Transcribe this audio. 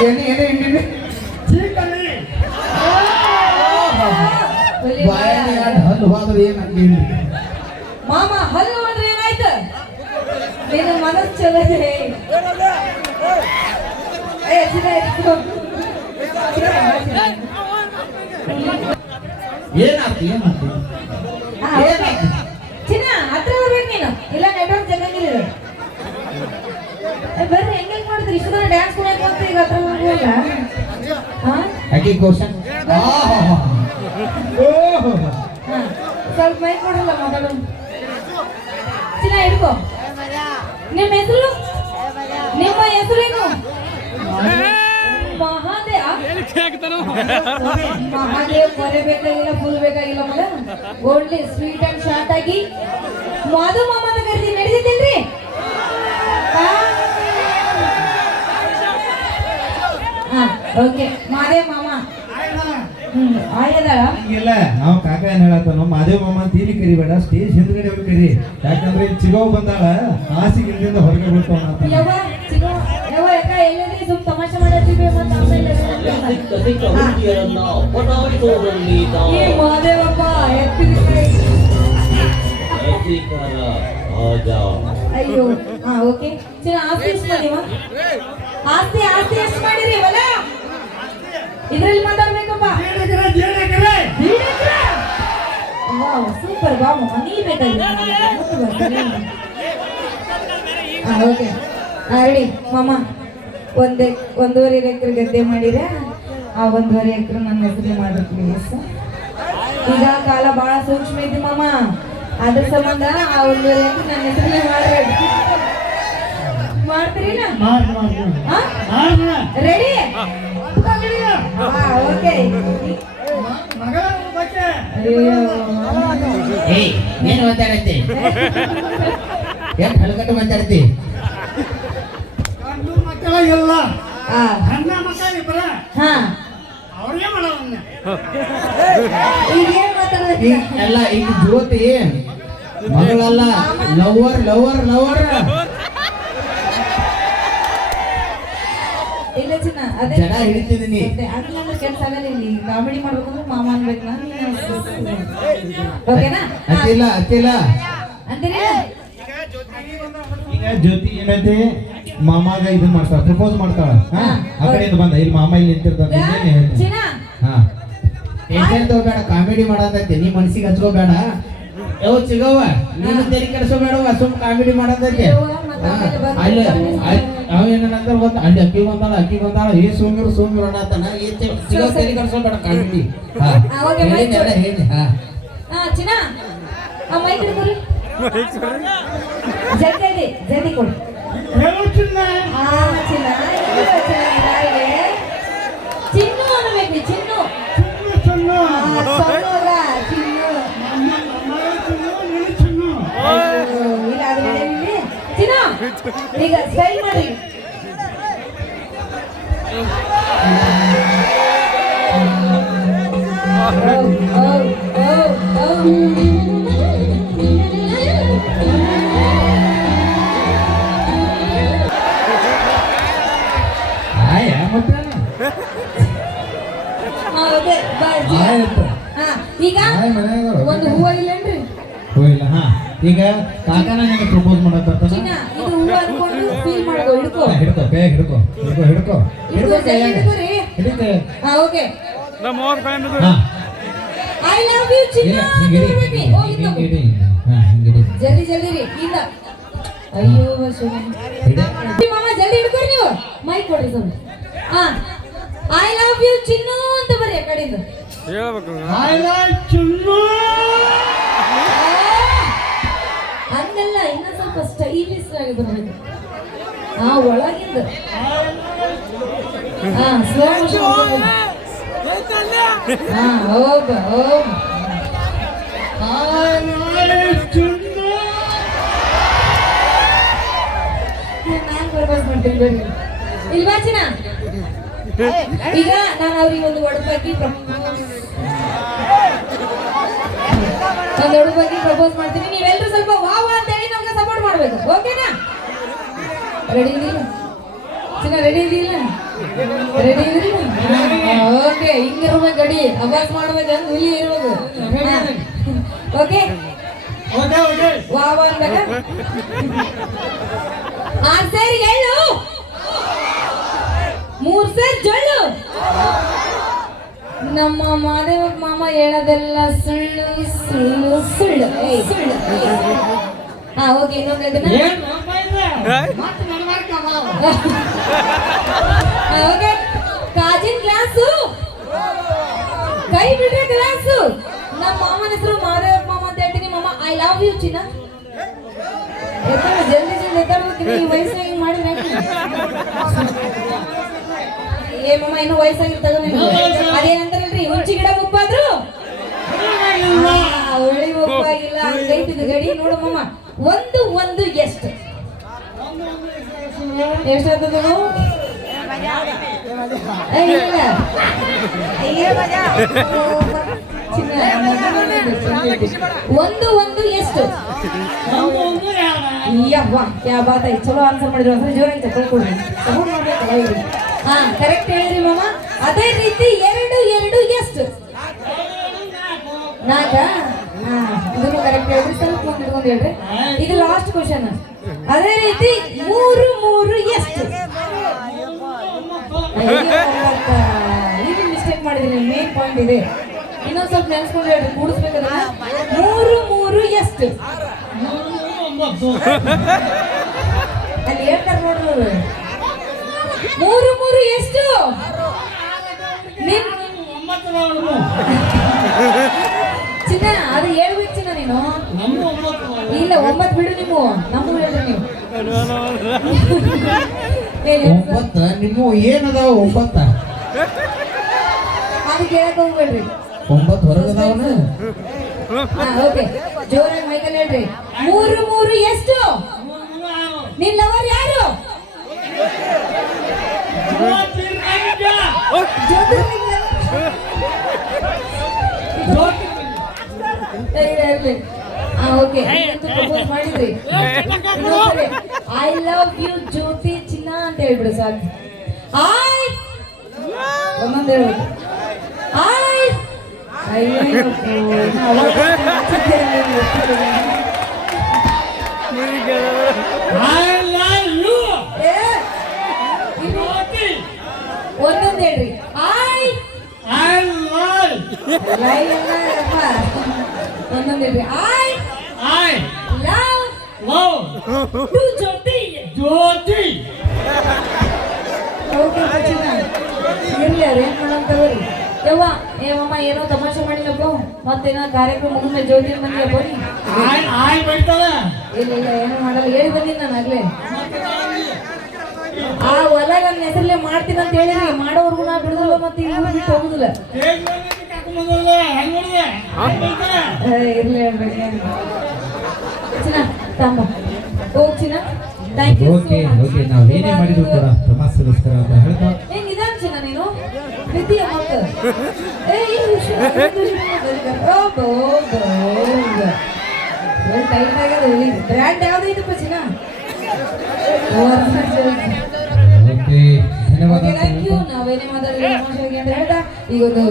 ಎಣ್ಣೆ ಎಣ್ಣೆ ಹಿಂಡಿ ಚೀಕಲ್ಲಿ ಬಾಯಲ್ಲಿ ಎರಡು ಹಲ್ಲು ಹೋದ್ರೆ ಏನಾಗ್ಲಿ ಮಾಮ ಹಲ್ಲು ಅಂದ್ರೆ ಏನಾಯ್ತು ನಿನ್ನ ಮನಸ್ಸು ಚಲೋ ಇದೆ ಏ ಚಿನ್ನ ಇಟ್ಕೋ. ಏನಾಗ್ತಿ ಏನಾಗ್ತಿ ಹಾ, ಓಕೆ. ಚಿನ್ನ ಹತ್ರ ಬರ್ಬೇಕು ನೀನು ಇಲ್ಲ ನೆಟ್ವರ್ಕ್ ಜಗಂಗಿಲ್ಲ ಇದು. ಬರ್ರಿ ಹೆಂಗ್ ಮಾಡಿದ್ರಿ ಇಷ್ಟು ಡ್ಯಾನ್ಸ್ ಕೊಡಕ್ ಹೋಗ್ತಾ ಈಗ ಹತ್ರ ಹೋಗಲ್ಲ ಹಾ ಆಕೆ ಕ್ವಶನ್ ಓಹೋ ಹಾ ಸ್ವಲ್ಪ ಮೈಕ್ ಕೊಡಲ್ಲ ಮಾತಾಡೋ ಚಿನ್ನ ಹಿಡ್ಕೋ ನಿಮ್ಮ ಹೆಸರು ನಿಮ್ಮ ಹೆಸರೇನು ಮಹಾದೇವ್ ಕೊನೆ ಬೇಕಾಗಿಲ್ಲ ಫುಲ್ ಬೇಕಾಗಿಲ್ಲ ಮಗ ಓನ್ಲಿ ಸ್ವೀಟ್ ಅಂಡ್ ಶಾರ್ಟ್ ಆಗಿ ಮಾಧು ಮಾಮ ಅಂತ ಕರಿತೀನಿ ನಡೀತಿದ್ದೇನ್ರಿ ಹಾ ಓಕೆ ಮಾದೇವ್ ಮಾಮ ಆಯ್ಯದಾಳ ಇಲ್ಲ ನಾವು ಕಾಕ ಏನ್ ಹೇಳತ್ತ ಮಾದೇವ್ ಮಾಮ ಅಂತ ಇಲ್ಲಿ ಕರಿಬೇಡ ಸ್ಟೇಜ್ ಹಿಂದ್ಗಡೆ ಹೋಗಿ ಕರಿ ಯಾಕಂದ್ರೆ ಚಿಗೋ ಬಂದಾಳ ಹಾಸಿಗೆ ಇಲ್ಲಿಂದ ಹೊರಗೆ ಬಿಡ್ತಾವ ಯವ್ವ ಚಿಗೋ ಯವ್ವ ಯಾಕ ಎಲ್ಲೆಲ್ಲಿ ಸುಮ್ ತಮಾಷೆ ಮಾಡತ್ತೀವಿ ಮತ್ತೆ ಆಮೇಲೆ ಈ ಮಾದೇವಪ್ಪ ಅಯ್ಯೋ ಹಾ ಓಕೆ ಚಿನ್ನ ಆಸ್ತಿ ಎಷ್ಟು ಮಾಡಿವ ಆಸ್ತಿ ಆಸ್ತಿ ಎಷ್ಟು ಮಾಡಿರಿ ಹೊಲ ಇದ್ರಲ್ಲಿ ಮಾತಾಡ್ಬೇಕಪ್ಪ ವಾವ್ ಸೂಪರ್ ಬಾಮ ಮನಿ ಬೇಕಾಗಿಲ್ಲ ಓಕೆ ರೆಡಿ ಮಾಮ ಒಂದೂವರೆ ಎಕರೆ ಗದ್ದೆ ಮಾಡಿರ ಆ 1.5 ಎಕರೆ ನನ್ನ ಹೆಸರು ಮಾಡ್ರಿ ಪ್ಲೀಸ್ ಈಗ ಕಾಲ ಬಹಳ ಸೂಕ್ಷ್ಮ ಐತಿ ಮಾಮ ಅದ್ರ ಸಂಬಂಧ ಆ 1.5 ಎಕರೆ ನನ್ನ ಹೆಸರಲ್ಲೇ ಮಾಡ್ತೀರಿನ ರೆಡಿ ಓಕೆ ಏಯ್ ಏನು ಮಾತಾಡತ್ತಿ ಏನು ಹಲಕಟ್ಟು ಮಾತಾಡ್ತಿ ಗಂಡು ಮಕ್ಕಳ ಇಲ್ಲ ಆ ಹೆಣ್ಣ ಮಕ್ಕಳ ಇಬ್ಬರ ಹಾ ಅವ್ರಿಗೆ ಮಾಡೋವನ್ನ ಈಗ ಏನ್ ಮಾತಾಡೋದು ಎಲ್ಲ ಈಗ ಜ್ಯೋತಿ ಮಗಳಲ್ಲ ಲವರ್ ಲವರ್ ಲವರ್ ಇಲ್ಲ ಚಿನ್ನ ಅದೇ ಜನ ಹಿಡಿತಿದ್ದೀನಿ ಅದು ನಮ್ಮ ಕೆಲಸ ಆಗಲ್ಲ ಇಲ್ಲಿ ಕಾಮಿಡಿ ಮಾಡ್ಬೇಕು ಅಂದ್ರೆ ಮಾಮ ಅನ್ಬೇಕು ಓಕೆನಾ ಅತ್ತಿಲ್ಲ ಅತ್ತಿಲ್ಲ ಅಂತೀರಿ ಈಗ ಜ್ಯೋತಿ ಏನೈತಿ ಮಾಮಾಗ ಇದನ್ನ ಮಾಡ್ತಾಳ ಪ್ರಪೋಸ್ ಮಾಡ್ತಾಳ ಹಾ ಆ ಕಡೆಯಿಂದ ಬಂದ ಇಲ್ಲಿ ಮಾಮ ಇಲ್ಲಿ ನಿಂತಿರ್ತಾನೆ ಇನ್ನೇನ್ ಹೇಳ್ತೀನಿ ಚಿನ್ನ ಹಾ ಟೆನ್ಷನ್ ತಗೋಬೇಡ ಕಾಮಿಡಿ ಮಾಡಂತೈತಿ ನೀ ಮನ್ಸಿಗೆ ಹಚ್ಕೋಬೇಡ ಯಾವ ಚಿಗವ್ವ ನೀನು ತೆರಿ ಕೆಡಿಸೋಬೇಡವ ಸುಮ್ ಕಾಮಿಡಿ ಮಾಡಂತೈತಿ ಅಲ್ಲಿ ಅವ ಏನಂದ್ರೆ ಗೊತ್ತ ಅಲ್ಲಿ ಅಕ್ಕಿ ಬಂದಾಳ ಈ ಸೋಮಿರು ಅನ್ನತಾನ ಈ ಚಿಗವ್ ತೆರಿ ಕೆಡಿಸೋಬೇಡ ಕಾಮಿಡಿ ಹಾ ಹೇಳಿ ಹಾ ಚಿನ್ನ ಆ ಮೈಕ್ ಹಿಡ್ಕೊರಿ ಜಲ್ದಿ ಕೊಡಿ ಚಿನ್ನ ಚಿನ್ನು ಅನ್ಬೇಕು ಚಿನ್ನು ಸಣ್ಣೋಗ ಚಿನ್ನು ಇಲ್ಲ ಅದು ಚಿನ್ನ ಈಗ ಸ್ಟೈಲ್ ಮಾಡಿ ಈಗ ಒಂದು ಹೂವ ಇಲ್ಲೇನ್ರಿ ಹೋಗಿಲ್ಲ ಹಾ ಈಗ ಕಾಕನ ನನಗೆ ಪ್ರಪೋಸ್ ಮಾಡತ್ತ ಚಿನ್ನ ಇದು ಹೂವ ಅನ್ಕೊಂಡು ಫೀಲ್ ಮಾಡ್ಕೋ ಹಿಡ್ಕೋ ಹಿಡ್ಕೋ ಕೈ ಹಿಡ್ಕೋ ಹಿಡ್ಕೋರಿ ಹಿಡ್ಕೋ ಹಾ ಓಕೆ ಹಾ ಐ ಲವ್ ಯು ಚಿನ್ನ ಹಿಂಗಿಡಿ ಹಾ ಹಿಂಗಿಡಿ ಜಲ್ದಿ ರೀ ಇಲ್ಲ ಅಯ್ಯೋ ಮಾಮ ಜಲ್ದಿ ಹಿಡ್ಕೊರಿ ನೀವು ಮೈಕ್ ಕೊಡ್ರಿ ಸ್ವಲ್ಪ ಹಾ ಐ ಲವ್ ಯು ಚಿನ್ನು ಅಂತ ಬರ್ರಿ ಆ ಕಡೆಯಿಂದ ಹೇಳ್ಬೇಕು ಐ ಲವ್ ಚಿನ್ನು ಹಂಗಲ್ಲ ಇನ್ನೊಂದ್ ಸ್ವಲ್ಪ ಸ್ಟೈಲಿಶ್ ಆಗಿ ಬರ್ಬೇಕು ಹಾ ಒಳಗಿಂದ ಹಾ ಸ್ಲೋ ಮೋಷನ್ ಹಾ ಹೋಗ ನಾನು ಪ್ರಪೋಸ್ ಮಾಡ್ತೀನಿ ಬರ್ರಿ ಇಲ್ಲಿ ಬಾ ಚಿನ್ನ ಈಗ ನಾನು ಅವ್ರಿಗೆ ಒಂದು ಒಡಪಾಗಿ ಪ್ರಪೋಸ್ ಮಾಡ್ತೀನಿ ನೀವೆಲ್ಲರೂ ಸ್ವಲ್ಪ ವಾ ವಾ ಅಂತ ಹೇಳಿ ನಮ್ಗೆ ಸಪೋರ್ಟ್ ಮಾಡ್ಬೇಕು ಓಕೆನಾ ರೆಡಿ ನೀವು ಚಿನ್ನ ರೆಡಿ ಇದೆಯಲ್ಲ ರೆಡಿ ಇದೆಯಲ್ಲ ಓಕೆ ಹಿಂಗಿರ್ಬೇಕು ಗಡಿ ಅಭ್ಯಾಸ ಮಾಡ್ಬೇಕು ಹಂಗ ಇಲ್ಲಿ ಇರ್ಬೇಕು ಓಕೆ ವಾವ ಅನ್ಬೇಕ 6 ಸೇರಿ ಎಳ್ಳು 3 ಸೇರಿ ಜೊಳ್ಳು ನಮ್ಮ ಮಾದೇವ ಮಾಮ ಹೇಳೋದೆಲ್ಲ ಸುಳ್ಳು ಸುಳ್ಳು ಸುಳ್ಳು ಸುಳ್ಳು ಹಾ ಓಕೆ ಇನ್ನೊಂದು ಓಕೆ ಕಾಜಿನ ಗ್ಲಾಸು ಕೈ ಬಿಡ್ರೆ ಗ್ಲಾಸು ನಮ್ಮ ಮಾಮನ ಹೆಸರು ಮಾದೇವ ಮಾಮ ಅಂತ ಹೇಳ್ತೀನಿ ಮಾಮ ಐ ಲವ್ ಯು ಚಿನ್ನ ಜಲ್ದಿ ಜಲ್ದಿ ಎತ್ತಾಡ್ಬೇಕು ಈ ವಯಸ್ಸಾಗಿ ಮಾಡಿದ್ರೆ ಏ ಮಾಮ ಇನ್ನೂ ವಯಸ್ಸಾಗಿರ್ತದ ಅದೇನಂತಾರಲ್ರಿ ಹುಚ್ಚಿ ಗಿಡ ಮುಪ್ಪಾದ್ರು ಒಳ್ಳೆ ಮುಪ್ಪಾಗಿಲ್ಲ ಕೈತಿದ್ದು ಗಡಿ ನೋಡು ಮಾಮ ಒಂದು ಎಷ್ಟು ಎಷ್ಟಾಗ್ತದ ಒಂದು ಎಷ್ಟು ಯವ್ವಾ ಯಾ ಬಾತ ಚಲೋ ಆನ್ಸರ್ ಮಾಡಿದ್ರು ಅಂದ್ರೆ ಜೋರಾಗಿ ಚಪ್ಪಲ್ ಕೊಡ್ರಿ ಸಪೋರ್ಟ್ ಮಾಡ್ಬೇಕು ಹಾ ಕರೆಕ್ಟ್ ಹೇಳಿದ್ರಿ ಮಾಮ ಅದೇ ರೀತಿ ಎರಡು ಎಷ್ಟು 4 ಇದನ್ನು ಕರೆಕ್ಟ್ ಹೇಳ್ರಿ ಸ್ವಲ್ಪ ಮುಂದೆ ಇಟ್ಕೊಂಡು ಹೇಳ್ರಿ ಇದು ಲಾಸ್ಟ್ ಕ್ವಶನ್ ಅದೇ ರೀತಿ 3 ಎಷ್ಟು ಇಲ್ಲಿ ಮಿಸ್ಟೇಕ್ ಮಾಡಿದ್ದೀನಿ ಮೇನ್ ಪಾಯಿಂಟ್ ಇದೆ ಇನ್ನೊಂದು ಸ್ವಲ್ಪ ನೆನ್ಸ್ಕೊಂಡು ಹೇಳ್ರಿ ಕೂಡಿಸ್ಬೇಕಲ್ಲ 3 ಎಷ್ಟು ಅಲ್ಲಿ ಹೇಳ್ತಾರೆ ನೋಡ್ರಿ 3 ಎಷ್ಟು ಚಿನ್ನ ಅದು ಹೇಳ್ಬೇಕು ಚಿನ್ನ ನೀನು ಇಲ್ಲ 9 ಬಿಡು ನೀವು ನಮ್ಮ ಹೇಳ್ರಿ ನೀವು 9 ನಿಮ್ಮ ಏನದಾವ 9 ಅದು ಕೇಳಕ್ ಹೋಗ್ಬೇಡ್ರಿ 9 ಹೊರಗದಾವನ ಓಕೆ ಜೋರಾಗಿ ಮೈಕಲ್ಲಿ ಹೇಳ್ರಿ 3 ಎಷ್ಟು ನಿನ್ ಲವರ್ ಯಾರು ಓಕೆ ಮಾಡಿದ್ರಿ ಐ ಲವ್ ಯು ಜ್ಯೋತಿ ಚಿನ್ನ ಅಂತ ಹೇಳ್ಬಿಡು ಸಾಕು ಒಂದೊಂದು ಹೇಳ್ಬೇಕು ಒಂದೊಂದು ಹೇಳ್ರಿ ಒಂದೊಂದು ಹೇಳ್ರಿ I love you Jyothi okay ಇರ್ಲಿ ಅವ್ರು ಏನ್ ಮಾಡೋಣ ತಗೋರಿ ಯವ್ವ ಏವಮ್ಮ ಏನೋ ತಮಾಷೆ ಮಾಡಿಲ್ಲಪ್ಪ ಮತ್ತೇನೋ ಕಾರ್ಯಕ್ರಮ ಮುಗಿದ ಜ್ಯೋತಿ ಮಂದಿ ಬೋರಿ ಇಲ್ಲ ಏನೋ ಮಾಡಲ್ಲ ಹೇಳಿ ಬಂದಿನಿ ನಾನು ಆಗ್ಲೇ ಆ ಹೊಲ ನನ್ನ ಹೆಸರಲ್ಲೇ ಮಾಡ್ತೀನಿ ಅಂತ ಹೇಳಿದ್ರಿ ಮಾಡೋವರ್ಗು ನಾ ಬಿಡುದಿಲ್ಲ ಮತ್ತೆ ಇವ್ರು ಬಿಟ್ಟು ಹೋಗುದಿಲ್ಲ ಇರ್ಲಿ ಚಿನ್ನ ತಮ್ಮ ಹೋಗ್ ಚಿನ್ನ ಥ್ಯಾಂಕ್ ಯು ಓಕೆ ಓಕೆ ನಾವೇನೇ ಮಾಡಿದ್ರು ಕೂಡ ತಮಾಷೆಗೋಸ್ಕರ ಅಂತ ಹೇಳ್ತಾ ನಿಧಾನ ಚಿನ್ನ ನೀನು ಪ್ರೀತಿಯ ಮಕ್ಕಳು ಟೈಟ್ ಆಗ್ಯದ ಬ್ರ್ಯಾಂಡ್ ಯಾವ್ದೈತಪ್ಪ ಚಿನ್ನ ಓಕೆ ಧನ್ಯವಾದ ಥ್ಯಾಂಕ್ ಯು ನಾವೇನೇ ಮಾತಾಡಿದ್ರೆ ಈಗ ಒಂದು